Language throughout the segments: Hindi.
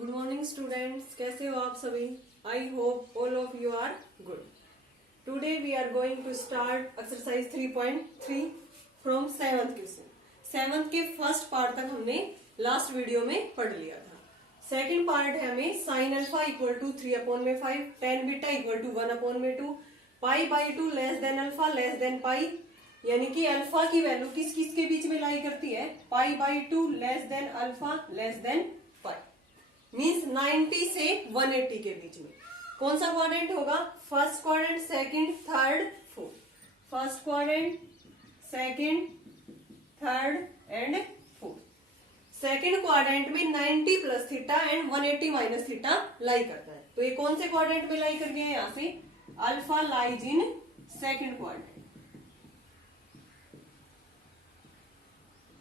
गुड मॉर्निंग स्टूडेंट्स, कैसे हो आप सभी। I hope all of you are good. Today we are going to start exercise 3.3 from 7th question. 7th के फर्स्ट पार्ट तक हमने लास्ट वीडियो में पढ़ लिया था। सेकंड पार्ट है हमें sine alpha equal to 3/5, tan beta equal to 1/2, pi by 2 less than alpha less than pi, यानी कि अल्फा की वैल्यू किस किस के बीच में लाई करती है, पाई by 2 less than alpha less than pi, means 90 से 180 के बीच में। कौन सा क्वाड्रेंट होगा, first quadrant, second, third, fourth. First quadrant, second, third and fourth. Second quadrant में 90 plus theta and 180 minus theta lie करता है। तो ये कौन से क्वाड्रेंट में लाई कर गए, यहां से alpha lies in second quadrant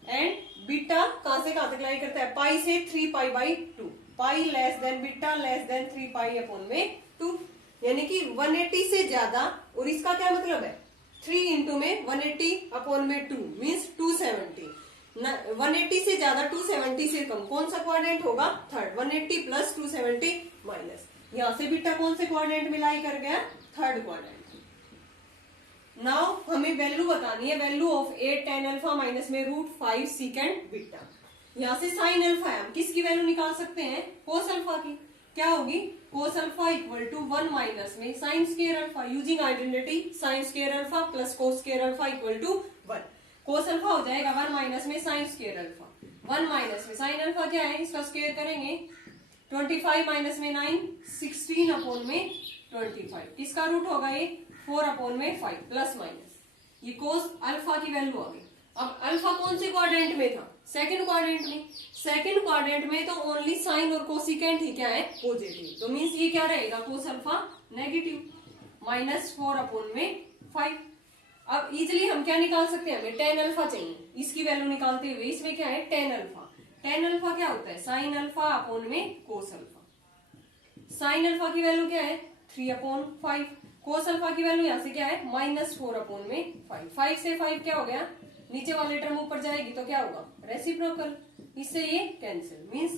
and beta कहां से कहां तक लाई करता है, पाई से 3 पाई by 2, pi less than beta less than 3 pi upon में 2, यानी कि 180 से ज्यादा। और इसका क्या मतलब है, 3 इंटू में 180 अपॉन में 2 मीन्स 270। 180 से ज्यादा 270 से कम कौन सा क्वाड्रेंट होगा, थर्ड। 180 प्लस 270 माइनस, यहां से बीटा कौन से क्वाड्रेंट में लाई कर गया, थर्ड क्वाड्रेंट। नाउ हमें वैल्यू बतानी है, value of 8 tan alpha minus में √5 सीकेंड बीटा। यहां से साइन अल्फा है, हम किसकी वैल्यू निकाल सकते हैं, कोस अल्फा की। क्या होगी, cos alpha equal to 1 minus में sine square alpha, using identity sine square alpha plus cos square alpha equal to 1। Cos alpha हो जाएगा 1 माइनस में साइन स्क्वायर अल्फा, 1 माइनस में साइन अल्फा क्या है, इसका स्क्वायर करेंगे 25 माइनस में 9, 16 अपॉन में 25, किसका रूट होगा ये 4 अपॉन में 5 प्लस माइनस, ये कोस अल्फा की वैल्यू आ गई। अब अल्फा कौन से क्वाड्रेंट में था, सेकंड क्वाड्रेंट में। सेकंड क्वाड्रेंट में तो ओनली साइन और कोसिकेंट ही क्या है, पॉजिटिव। तो मीन्स ये क्या रहेगा, कोस अल्फा नेगेटिव, -4 अपॉन में 5। अब इजिली हम क्या निकाल सकते हैं, हमें tan अल्फा चाहिए, इसकी वैल्यू निकालते हुए इसमें क्या है tan अल्फा। tan अल्फा क्या होता है, साइन अल्फा अपॉन में कोस अल्फा। साइन अल्फा की वैल्यू क्या है 3/5, कोस अल्फा की वैल्यू यहां से क्या है -4 अपॉन में 5। 5 से 5 क्या हो गया, नीचे वाले टर्म ऊपर जाएगी तो क्या होगा रेसिप्रोकल, इससे ये कैंसिल, मीन्स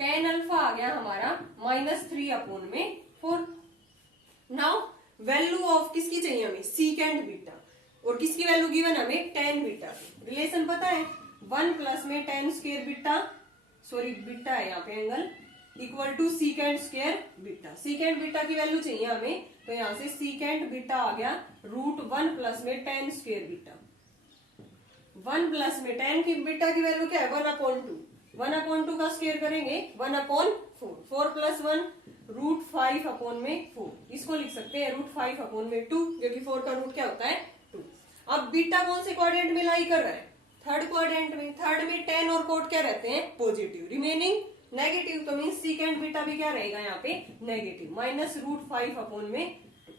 tan अल्फा आ गया हमारा -3 अपॉन में 4। नाउ वैल्यू ऑफ किसकी चाहिए हमें, सीकेंड बीटा, और किसकी वैल्यू गिवन हमें tan बीटा की। रिलेशन पता है, 1 प्लस में tan square beta, sorry beta है यहाँ पे angle, equal to secant square beta. Secant beta की वैल्यू चाहिए हमें, तो यहाँ से सीकेंड बीटा आ गया √1 प्लस में tan स्क्वायर बीटा। 1 प्लस में tan की बीटा की वैल्यू क्या है 1/2, 1/2 का स्क्वायर करेंगे 1/4, 4 प्लस 1 √5 अपॉन में 4, इसको लिख सकते हैं √5 अपॉन में 2, क्योंकि 4 का रूट क्या होता है 2। अब बीटा कौन से क्वाड्रेंट में लाई कर रहा है, थर्ड क्वाड्रेंट में। थर्ड में tan और कोट क्या रहते हैं, पॉजिटिव, रिमेनिंग नेगेटिव, तो मीन सीकेंड बीटा भी क्या रहेगा यहाँ पे नेगेटिव, -√5 अपॉन में 2।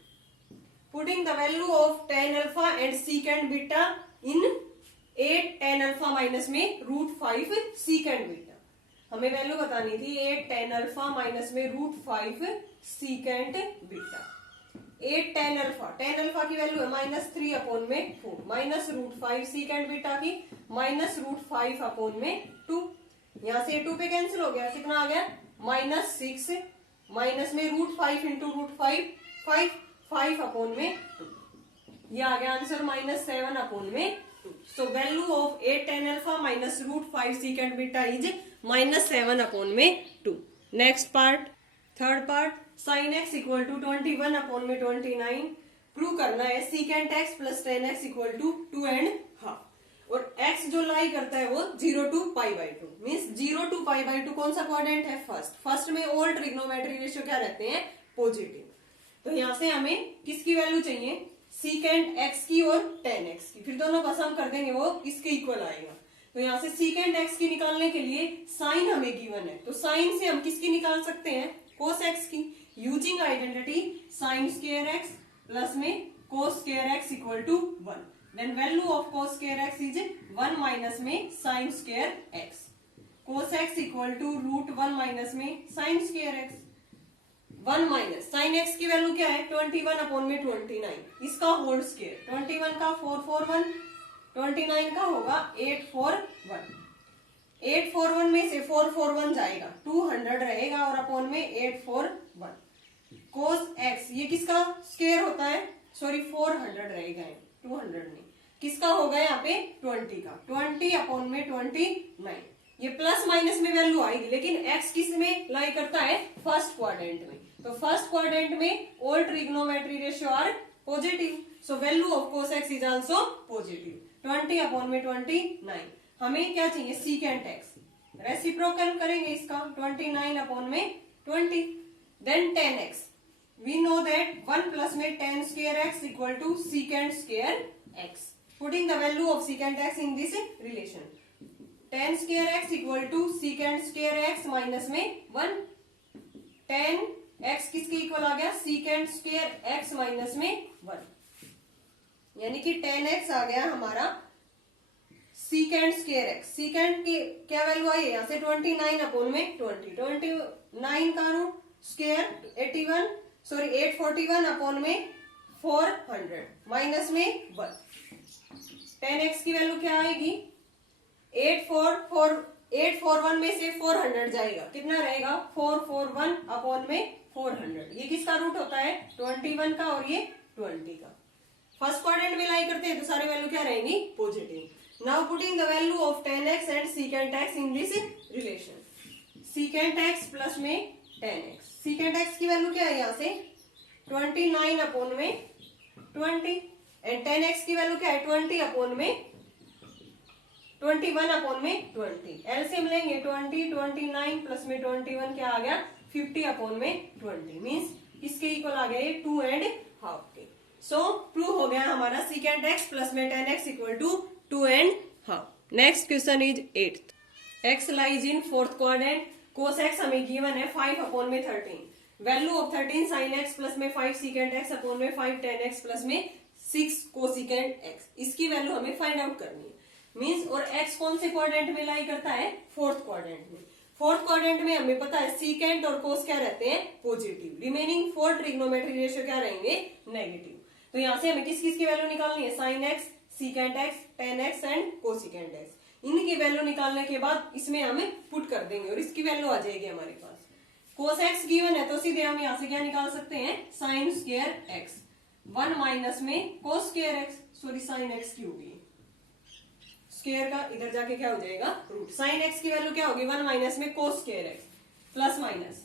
Putting the value of tan alpha and सीकेंड beta in 8 tan alpha minus में √5 सीकेंड बीटा। हमें वैल्यू बतानी थी 8 tan अल्फा माइनस में √5 सीकेंड बीटा। 8 tan अल्फा की वैल्यू है -3 अपॉन में 4, -√5 सीकेंड बीटा की -√5 अपॉन में 2। यहां से 2 पे कैंसिल हो गया, कितना आ गया -6, माइनस में √5 इंटू √5 5 अपॉन में 2, ये आ गया आंसर -7 अपॉन में 2। So value of 8 tan alpha minus √5 secant beta is -7 upon में 2। Next part, third part, sine x equal to 21 upon में 29। प्रूव करना है secant x plus tan x equal to 2.5, और x जो लाई करता है वो 0 to π/2, मीन्स 0 to π/2 कौन सा क्वाड्रेंट है, फर्स्ट में ऑल ट्रिग्नोमेट्री रेशियो क्या रहते हैं, पॉजिटिव। तो यहां से हमें किसकी वैल्यू चाहिए, सीकेंट x की और tan x की, फिर दोनों का सम कर देंगे वो इसके इक्वल आएगा। तो यहां से सीकेंट x की निकालने के लिए साइन हमें गिवन है, तो साइन से हम किसकी निकाल सकते हैं, कोस x की, using identity sine square x plus में cos square x equal to 1। Then value of cos square x is 1 minus में sin square x, cos x equal to √1 minus में sin square x। 1 minus sin x की वैल्यू क्या है 21 अपॉन में 29, इसका होल स्क्वायर, 21 का 441, 29 का होगा 841। 841 में से 441 जाएगा, 200 रहेगा और अपॉन में 841 कोस एक्स, ये किसका स्क्वायर होता है, सॉरी 400 रहेगा, 200 नहीं, किसका होगा यहाँ पे 20 का, 20 अपॉन में 29। ये प्लस माइनस में वैल्यू आएगी, लेकिन एक्स किस में लाई करता है, फर्स्ट क्वाड्रेंट में, तो फर्स्ट क्वाड्रेंट में all trigonometry ratio are positive, so value of cos X is also positive. 20 upon में 29, हमें क्या चाहिए, सीकेंट एक्स, रेसिप्रोकल करेंगे इसका, 29 अपॉन में 20, then 10x, we know that 1 plus में 10 square X equal to secant square X, putting the value of secant X in this relation, 10 square X equal to secant square X minus में 1, 10 एक्स किसके इक्वल आ गया, सीकेंट स्क्वायर एक्स माइनस में 1, यानी कि 10x आ गया हमारा सीकेंट स्क्वायर एक्स, सीकेंट की क्या वैल्यू आई है यहाँ से 29 अपॉन में 20, 29 का रूट स्क्वायर 81, सॉरी 841 अपॉन में 400 माइनस में 1, 10x की वैल्यू क्या आएगी, 841 में से 400 जाएगा, कितना रहेगा 441 अपॉन में 400, ये किसका रूट होता है 21 का और ये 20 का, फर्स्ट क्वाड्रेंट में लाई करते हैं तो सारी वैल्यू क्या रहेंगी, positive. Now putting the value of 10x and secant X in this relation, secant x plus में 10x, सीकेंट एक्स की वैल्यू क्या है यहाँ से 29 अपॉन में 20 एंड 10x की वैल्यू क्या है 20 अपॉन में 21 अपॉन में 20, एलसीएम लेंगे 20, 29 प्लस में 21 क्या आ गया 50 अपॉन में 20, मीन्स इसके इक्वल आ गया 2 एंड हाफ के, सो प्रूव हो गया हमारा सीकेंट एक्स प्लस में 10x equal to 2 and half. Next question is 8th, X lies in fourth quadrant, cos X हमें गिवन है 5 अपॉन में 13, value of 13 sine X plus में 5 सीकेंट एक्स अपॉन में 5 टेन एक्स प्लस में 6 कोसिकेंट एक्स, इसकी वैल्यू हमें फाइंड आउट करनी है, मीन्स और एक्स कौन से क्वाड्रेंट में लाई करता है, फोर्थ क्वाड्रेंट में, फोर्थ क्वाड्रेंट में हमें पता है सीकेंट और कोस क्या रहते हैं पॉजिटिव, रिमेनिंग 4 ट्रिग्नोमेट्री रेशियो क्या रहेंगे नेगेटिव, तो यहाँ से हमें किस किस की वैल्यू निकालनी है, sine x, secant x, ten x and cosecant x, इनकी वैल्यू निकालने के बाद इसमें हमें पुट कर देंगे और इसकी वैल्यू आ जाएगी हमारे पास, कोस एक्स गिवन है तो सीधे हम यहाँ से क्या निकाल सकते हैं, साइन स्क्वायर एक्स, 1 माइनस में cos square x, sorry sine x की होगी, स्क्वायर का इधर जाके क्या हो जाएगा रूट, साइन एक्स की वैल्यू क्या होगी 1 माइनस में cos square x, plus minus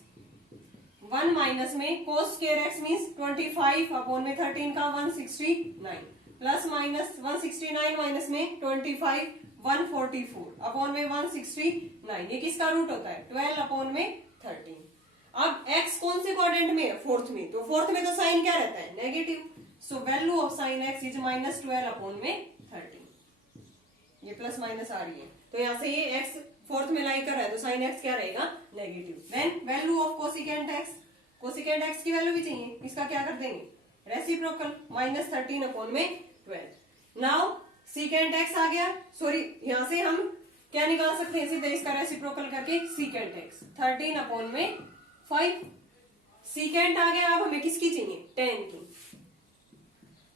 1 minus में cos square x means 25 upon में 13 का 169, प्लस माइनस 169 माइनस में 25 144 अपॉन में 169, ये किसका रूट होता है 12 अपॉन में 13। अब x कौन से क्वाड्रेंट में है, फोर्थ में, तो फोर्थ में तो साइन क्या रहता है negative, so value of sine x is -12 upon में 13, ये प्लस माइनस आ रही है, तो यहाँ से ये x फोर्थ में लाई कर रहा है तो साइन x क्या रहेगा negative, then value of cosecant x, cosecant x की वैल्यू भी चाहिए, इसका क्या कर देंगे रेसिप्रोकल, -13 अपॉन में 12। नाउ सीकेंट x आ गया, सॉरी यहाँ से हम क्या निकाल सकते हैं सीधे इसका रेसिप्रोकल करके, सीकेंट x 13 अपॉन में 5, सीकेंट आ गया, अब हमें किसकी चाहिए 10 की,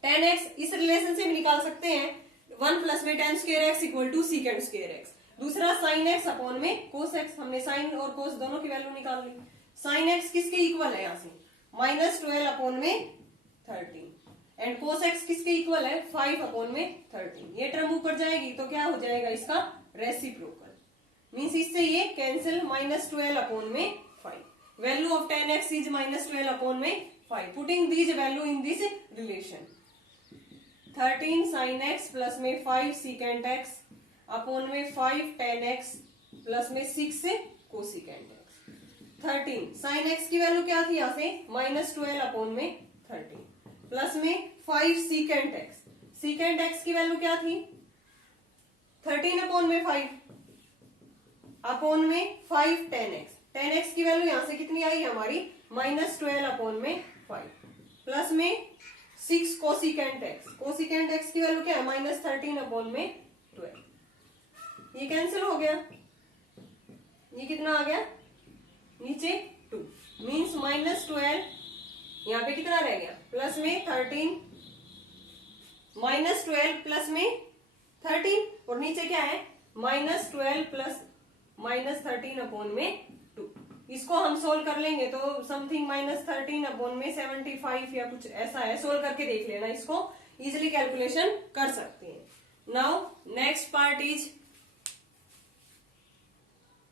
10x इस रिलेशन से भी निकाल सकते हैं, 1 प्लस में 10 square X equal to secant square X, दूसरा साइन एक्स अपॉन में कोस एक्स, हमने साइन और कोस दोनों की वैल्यू निकाल ली, साइन एक्स किसके इक्वल है यहाँ से -12 अपॉन में 13 एंड कोस एक्स किसके इक्वल है 5 अपॉन में 13, ये टर्म ऊपर जाएगी तो क्या हो जाएगा इसका रेसिप्रोकल, मीन्स इससे ये कैंसिल, -12 अपॉन में 5, value of 10x is -12 upon में 5, putting these value in this relation, 13 sin x plus में 5 सीकेंट x अपॉन में 5 tan x प्लस में 6 कोसिकेंट x, 13 sin x की वैल्यू क्या थी यहाँ से -12 अपॉन में 13 प्लस में 5 सीकेंट x, सीकेंट x की वैल्यू क्या थी 13 अपॉन में 5 अपॉन में 5 tan x, tan x की वैल्यू यहाँ से कितनी आई हमारी -12 अपॉन में 5 प्लस में 6 कोसिकेंट x, कोसिकेंट x की वैल्यू क्या है -13 अपॉन में 12, ये कैंसिल हो गया, ये कितना आ गया नीचे 2, मीन्स -12 यहाँ पे कितना रह गया प्लस में 13, -12 प्लस में 13 और नीचे क्या है -12 प्लस -13/2। इसको हम सोल्व कर लेंगे तो समथिंग -13/75 या कुछ ऐसा है। सोल्व करके देख लेना, इसको इजिली कैलकुलेशन कर सकते हैं। नाउ नेक्स्ट पार्ट इज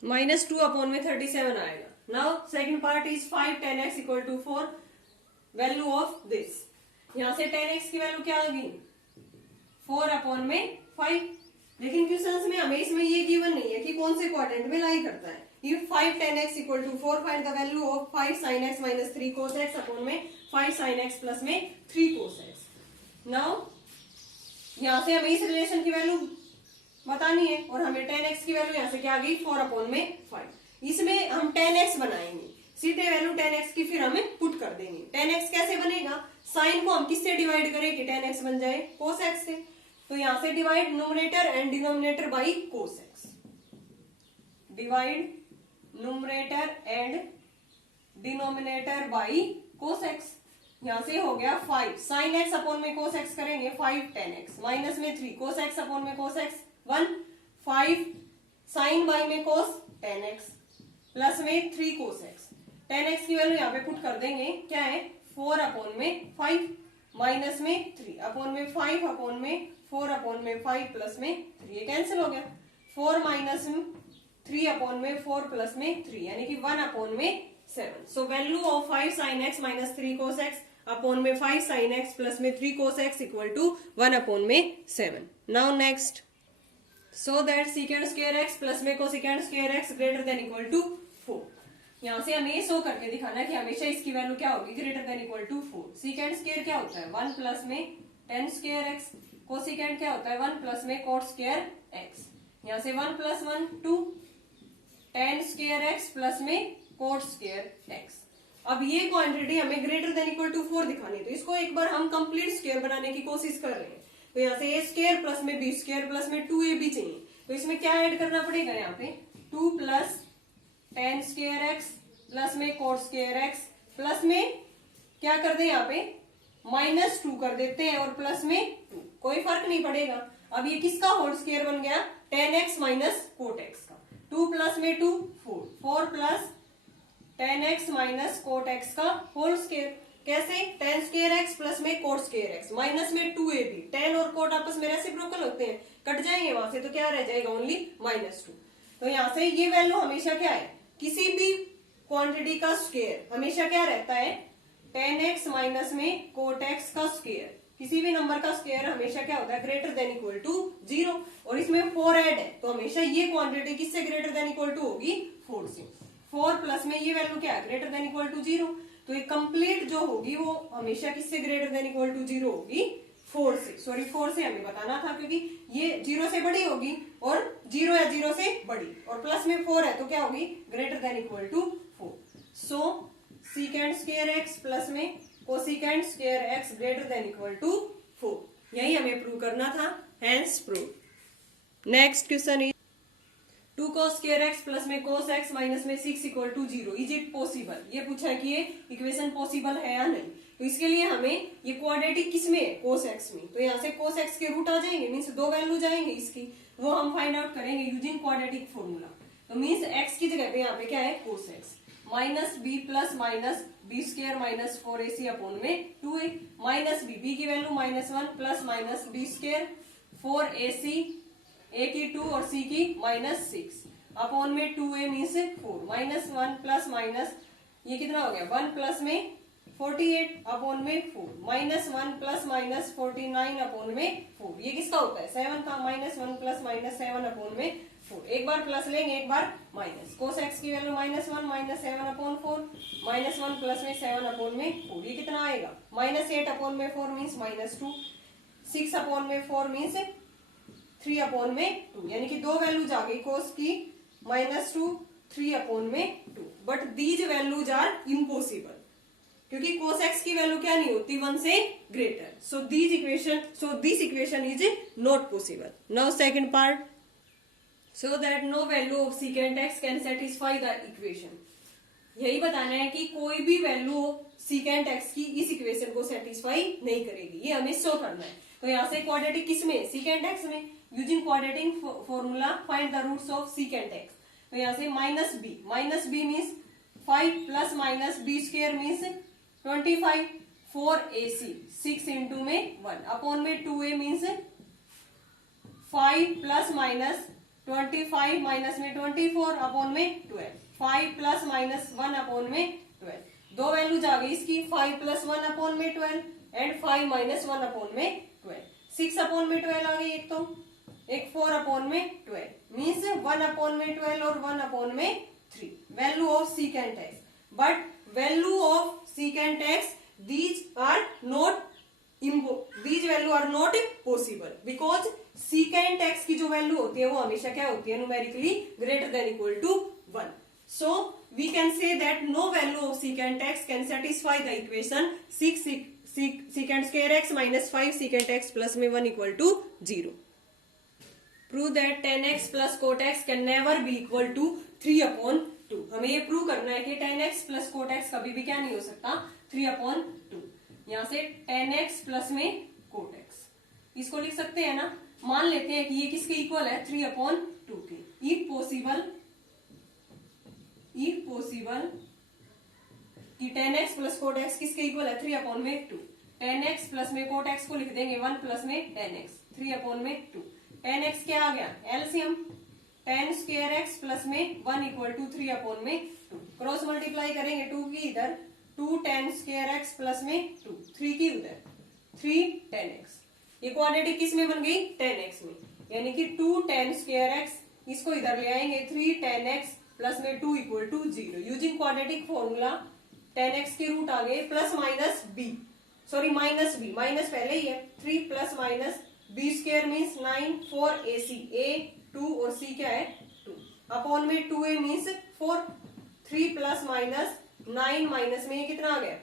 -2/37 आएगा। Now second part is 5 tan x = 4। Value of this, यहां से tan x की वैल्यू क्या आ गई 4/5। लेकिन क्वेश्चंस में हमें इसमें ये गिवन नहीं है कि कौन से क्वाड्रेंट में लाई करता है। If 5 tan x = 4, find the value of 5 sin x minus 3 cos x upon में 5 sin x प्लस में 3 cos x। नाउ यहां से हमें इस रिलेशन की वैल्यू बतानी है और हमें tan x की वैल्यू यहां से क्या आ गई 4/5। इसमें हम tan x बनाएंगे, सीधे वैल्यू tan x की फिर हमें पुट कर देंगे। tan x कैसे बनेगा, साइन को हम किससे डिवाइड करें कि tan x बन जाए cos x से। तो यहां से divide numerator and denominator by cos x, divide numerator and denominator by cos x। यहां से हो गया 5 sin x अपॉन में cos x करेंगे 5 tan x माइनस में 3 cos x अपॉन में cos x 1 5 sin बाई में cos tan x प्लस में 3 cos x। tan x की वैल्यू यहाँ पे पुट कर देंगे, क्या है 4/5 माइनस में 3 अपॉन में 5 अपॉन में 4/5 प्लस में 3, ये कैंसिल हो गया। 4 माइनस 3/4 प्लस में 3 यानी कि 1/7। So value of 5 sin x minus 3 cos x upon में 5 sin x प्लस में 3 cos x equal to 1/7। Now next, so that secant square x plus में cosecant square x greater than equal to 4। यहां से हमें शो करके दिखाना है कि हमेशा इसकी वैल्यू क्या होगी greater than equal to 4। secant square क्या होता है 1 प्लस में tan स्क्वायर x, कोसिकेंट क्या होता है 1 प्लस में cot स्क्वायर x। यहां से 1 plus 1 2 tan square x plus में cot स्क्वायर x। अब ये क्वांटिटी हमें ग्रेटर देन इक्वल टू 4 दिखानी है, तो इसको एक बार हम कंप्लीट स्क्वायर बनाने की कोशिश कर रहे हैं। तो यहाँ से a स्क्वायर प्लस में b स्क्वायर प्लस में 2ab चाहिए, तो इसमें क्या ऐड करना पड़ेगा यहाँ पे 2 plus tan square x plus में cot स्क्वायर x प्लस में क्या कर दे यहाँ पे -2 कर देते हैं और प्लस में 2, कोई फर्क नहीं पड़ेगा। अब ये किसका होल स्क्वायर बन गया tan x minus cot x का। 2 प्लस में 2 4 plus tan x minus cot x का होल स्क्वायर। कैसे tan स्क्वायर x प्लस में cot स्क्वायर x माइनस में 2ab। tan और cot आपस में रेसिप्रोकल होते हैं, कट जाएंगे वहां से, तो क्या रह जाएगा ओनली -2। तो यहां से ये वैल्यू हमेशा क्या है, किसी भी क्वांटिटी का स्क्वायर हमेशा क्या रहता है tan x माइनस में cot x का स्क्वायर। किसी भी नंबर का स्क्वायर हमेशा क्या होता है ग्रेटर देन इक्वल टू 0, और इसमें 4 ऐड है तो हमेशा ये क्वांटिटी किससे ग्रेटर देन इक्वल टू होगी 4 से। 4 प्लस में ये वैल्यू क्या है ग्रेटर देन इक्वल टू 0, तो ये कंप्लीट जो होगी वो हमेशा किससे ग्रेटर देन इक्वल टू 0 होगी 4 से। सॉरी 4 से हमें बताना था क्योंकि ये 0 से बड़ी होगी और 0 या 0 से बड़ी, और प्लस में 4 है तो क्या होगी greater than equal to 4। So secant square x plus में cosecant square x greater than equal to 4, यही हमें प्रूव करना था, hence prove. Next question is 2 cos square x plus में cos x माइनस में 6 equal to 0, is it possible. ये पूछा है कि ये इक्वेशन पॉसिबल है या नहीं। तो इसके लिए हमें ये क्वाड्रेटिक किसमें है cos x में, तो यहाँ से cos x के रूट आ जाएंगे, मीन्स 2 वैल्यू जाएंगे इसकी, वो हम फाइंड आउट करेंगे यूजिंग क्वाड्रेटिक फॉर्मूला। तो मीन्स x की जगह पे यहाँ पे क्या है cos x minus b plus minus b square minus 4ac upon में 2a माइनस बी की value -1 plus minus b square 4ac, a की 2 और c की -6 अपॉन में 2a मीन्स 4 -1 प्लस माइनस ये कितना हो गया 1 प्लस में 48 अपॉन में 4 -1 प्लस माइनस 49 अपॉन में 4, ये किसका होता है 7 का -1 प्लस माइनस 7 अपॉन में 4, एक बार प्लस लेंगे एक बार माइनस। cos x की वैल्यू -1 माइनस 7 अपॉन 4 -1 प्लस में 7 अपॉन में 4, ये कितना आएगा -8 अपॉन में 4 मीन्स -2, 6 अपॉन में 4 मीन्स 3 अपॉन में 2, यानी कि 2 वैल्यूज आ गई cos की -2 3 अपॉन में 2, but these values are impossible क्योंकि cos x की वैल्यू क्या नहीं होती 1 से greater. So this equation is not possible. Now second part, so that no value of secant x can satisfy the equation। यही बताना है कि कोई भी वैल्यू secant x की इस इक्वेशन को सेटिस्फाई नहीं करेगी, ये हमें शो करना है। तो यहाँ से क्वाड्रेटिक किसमें secant x में, using quadratic formula find the roots of secant x। तो यहाँ से minus b means 5 plus minus b square means 25 4ac 6 into में 1 अपॉन में 2a means 5 plus minus 25 minus में 24 अपॉन में 12 5 प्लस माइनस 1 अपॉन में 12 दो वैल्यूज आ गई इसकी 5 प्लस 1 अपॉन में 12 एंड 5 माइनस 1 अपॉन में 12 6 अपॉन में 12 आ गई एक तो एक 4 अपॉन में 12 मीन्स 1 अपॉन में 12 और 1 अपॉन में 3 value of secant x but value of secant x these value are not possible because secant x की जो वैल्यू होती है वो हमेशा क्या होती है numerically greater than equal to 1 so we can say that no value of secant x can satisfy the equation 6 secant square x minus 5 secant x plus में 1 equal to 0 prove that tan x plus cot x can never be equal to 3 upon 2 हमें ये प्रूव करना है कि tan x plus cot x कभी भी क्या नहीं हो सकता 3 upon 2 यहाँ से tan x plus में cot x इसको लिख सकते हैं ना मान लेते हैं कि ये किसके इक्वल है 3 upon 2 के if possible कि tan x plus cot x किसके इक्वल है 3 अपॉन में 2 tan x प्लस में cot x को लिख देंगे 1 प्लस में tan x 3 अपॉन में 2 tan x क्या आ गया LCM tan square x plus में 1 इक्वल टू 3 अपॉन में 2 क्रॉस मल्टीप्लाई करेंगे 2 की इधर 2 tan स्क्वायर x प्लस में 2 3 की उधर 3 tan x ये क्वाड्रेटी किस में बन गई tan x में यानी कि 2 tan स्क्वायर x इसको इधर ले आएंगे 3 tan x प्लस में 2 equal to 0 using quadratic formula tan x के रूट आ गए plus minus b sorry minus b minus पहले ही है 3 plus minus b square means 9 4 ac a 2 और c क्या है 2 अपॉन में 2a means 4 3 plus minus 9 minus में ये कितना आ गया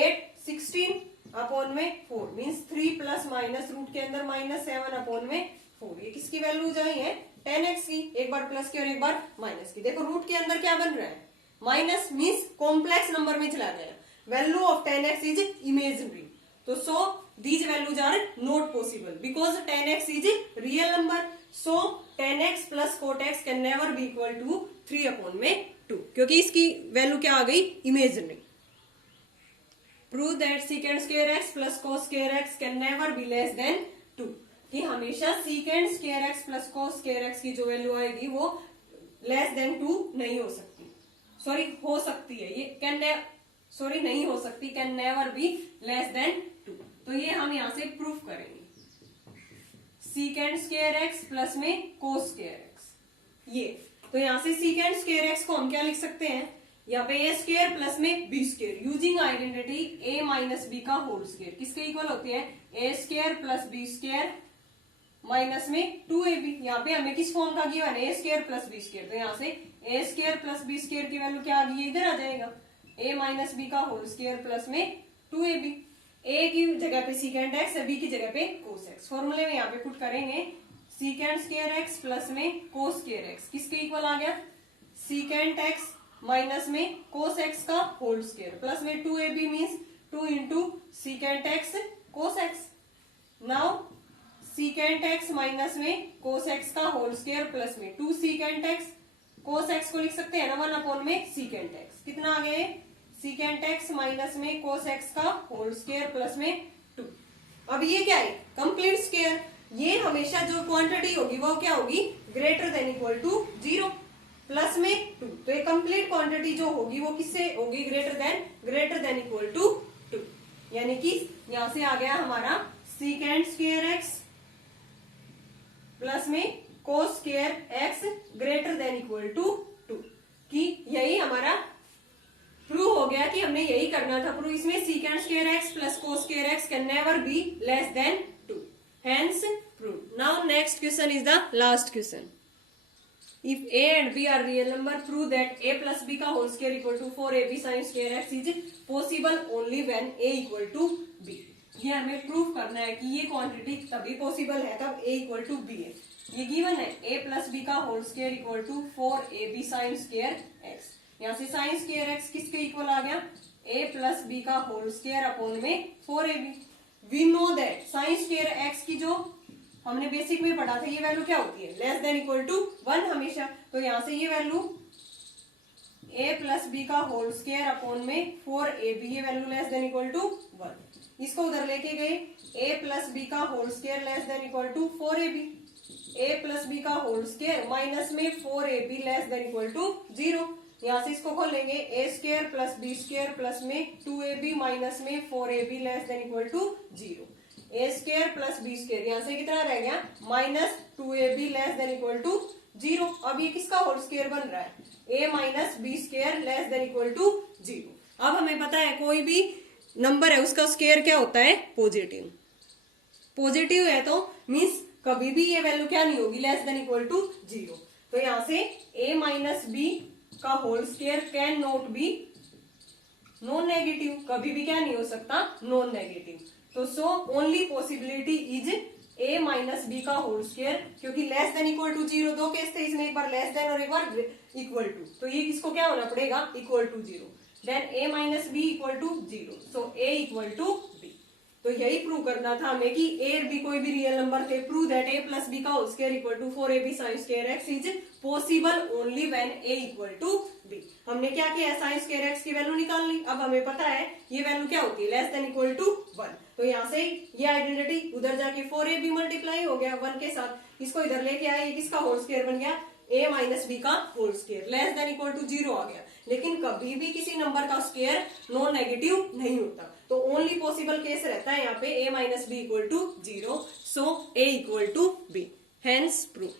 8 16 अपॉन में 4 मीन्स 3 प्लस माइनस रूट के अंदर माइनस 7 अपॉन में 4 ये किसकी वैल्यूज आई है tan x की एक बार प्लस की और एक बार माइनस की देखो रूट के अंदर क्या बन रहा है माइनस मीन्स कॉम्प्लेक्स नंबर में चला गया value of tan x is imaginary तो so these values are not possible because tan x is real number so tan x plus cot x can never be equal to 3 upon में 2 क्योंकि इसकी वैल्यू क्या आ गई imaginary prove that secant square x plus cos square x can never be less than 2 कि हमेशा secant square x plus cos square x की जो वैल्यू आएगी वो लेस देन 2 नहीं हो सकती सॉरी हो सकती है ये कैन सॉरी नहीं हो सकती can never be less than 2 तो ये हम यहाँ से प्रूफ करेंगे secant स्क्वायर x प्लस में cos स्क्वायर x ये तो यहाँ से secant स्क्वायर x को हम क्या लिख सकते हैं यहाँ पे a स्क्वायर प्लस में b square using identity a minus b का होल स्क्वायर किसके इक्वल होती है a square plus b square minus में 2ab यहाँ पे हमें किस फॉर्म का गिवन है a square plus b square तो यहाँ से a square plus b square की वैल्यू क्या आ गई इधर आ जाएगा a माइनस b का होल स्क्वायर प्लस में 2ab a की जगह पे secant x b की जगह पे cos x फॉर्मूले में यहाँ पे पुट करेंगे secant स्क्वायर x प्लस में cos स्क्वायर x किसके इक्वल आ गया secant x माइनस में cos x का होल स्क्वायर प्लस में 2ab means 2 into secant x cos x now secant x minus में cos x का होल स्क्वायर प्लस में 2 secant x cos x को लिख सकते हैं ना 1 अपॉन में secant x कितना आ गया secant x माइनस में cos x का होल स्क्वायर प्लस में 2 अब ये क्या है कंप्लीट स्क्वायर ये हमेशा जो क्वांटिटी होगी वो क्या होगी greater than equal to 0 plus में 2 तो ये कंप्लीट क्वांटिटी जो होगी वो किससे होगी ग्रेटर देन इक्वल टू 2 यानी कि यहां से आ गया हमारा secant स्क्वायर x प्लस में cos square x greater than equal to 2 कि यही हमारा प्रूव हो गया कि हमने यही करना था प्रूव इसमें secant square x plus cos square x can never be less than 2 hence proved now next question is the last question if a and b are real number prove that a plus b का whole square equal to 4ab sin square x is possible only when a equal to b ये हमें प्रूव करना है कि ये क्वांटिटी तभी पॉसिबल है तब a इक्वल टू b है ये गिवन है a प्लस b का whole square equal to 4ab sin square x यहाँ से sin स्क्वायर x किसके इक्वल आ गया a प्लस b का होल स्क्वायर अपॉन में 4ab we know that sin square x की जो हमने बेसिक में पढ़ा था ये वैल्यू क्या होती है लेस देन इक्वल टू 1 हमेशा तो यहां से ये वैल्यू a प्लस बी का होल स्क्वायर अपॉन में 4ab, ये value less than equal to 1। इसको उधर लेके गए, a प्लस बी का whole square less than equal to 4ab, a plus b का होल स्क्वायर माइनस में 4ab less than equal to 0। यहां से इसको खोलेंगे, a square plus b square plus में 2ab माइनस में 4ab less than equal to 0। a square plus b square यहां से कितना रह गया minus 2ab less than equal to 0। अब ये किसका होल स्क्वायर बन रहा है, a minus b square less than equal to 0। अब हमें पता है कोई भी नंबर है उसका स्क्वायर क्या होता है, पॉजिटिव। पॉजिटिव है तो मीन्स कभी भी ये वैल्यू क्या नहीं होगी, लेस देन इक्वल टू 0। तो यहां से a माइनस बी का whole square can not be non negative, कभी भी क्या नहीं हो सकता, नॉन नेगेटिव। तो so only possibility is a minus b का होल स्क्वायर, क्योंकि लेस देन इक्वल टू 0 दो केस थे, इसमें एक बार लेस देन और एक बार इक्वल टू, तो ये किसको क्या होना पड़ेगा, equal to 0। Then a minus b equal to 0, so a equal to b। तो यही प्रूव करना था हमें कि a और b कोई भी रियल नंबर थे। Prove that a plus b का whole square equal to 4ab sine square x is possible only when a equal to b। हमने क्या किया, साइन स्क्वायर x की वैल्यू निकाल ली। अब हमें पता है ये वैल्यू क्या होती है, लेस देन इक्वल टू 1। तो यहाँ से ये आइडेंटिटी उधर जाके 4ab मल्टीप्लाई हो गया 1 के साथ, इसको इधर लेके आए, ये किसका होल स्क्वायर बन गया, a माइनस बी का whole square less than equal to 0 आ गया। लेकिन कभी भी किसी नंबर का स्क्वायर नॉन नेगेटिव नहीं होता, तो ओनली पॉसिबल केस रहता है यहाँ पे a minus b equal to 0, so a equal to b, hence prove.